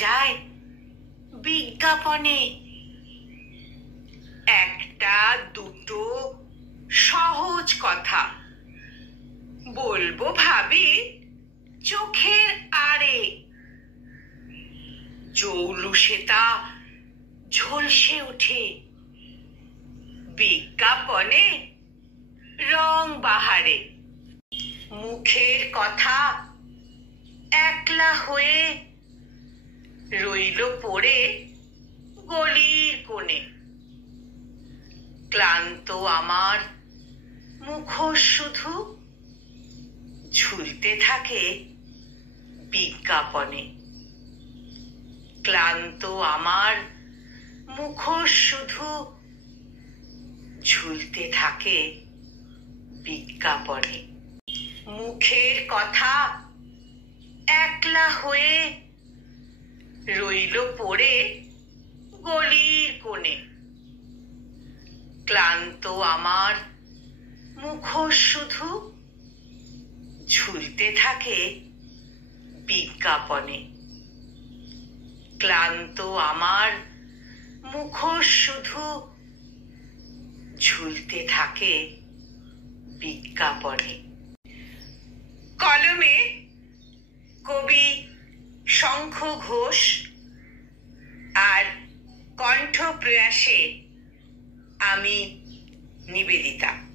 যায় বিজ্ঞাপনে। একটা দুটো সহজ কথা বলবো ভাবি চোখের আড়ে, জৌলুসে তা ঝলসে ওঠে বিজ্ঞাপনে রং বাহারে। মুখের কথা একলা হয়ে রইল পড়ে গলির কোণে। ক্লান্ত আমার মুখোশ শুধু ঝুলতে থাকে বিজ্ঞাপনে। ক্লান্ত আমার মুখোশ শুধু ঝুলতে থাকে বিজ্ঞাপনে। মুখের কথা একলা হয়ে রইল পড়ে গলির কোণে। ক্লান্ত আমার মুখোশ শুধু ঝুলতে থাকে বিজ্ঞাপনে। ক্লান্ত আমার মুখোশ শুধু ঝুলতে থাকে বিজ্ঞাপনে। কলমে কবি শঙ্খ ঘোষ আর কণ্ঠ প্রয়াসে আমি নিবেদিতা।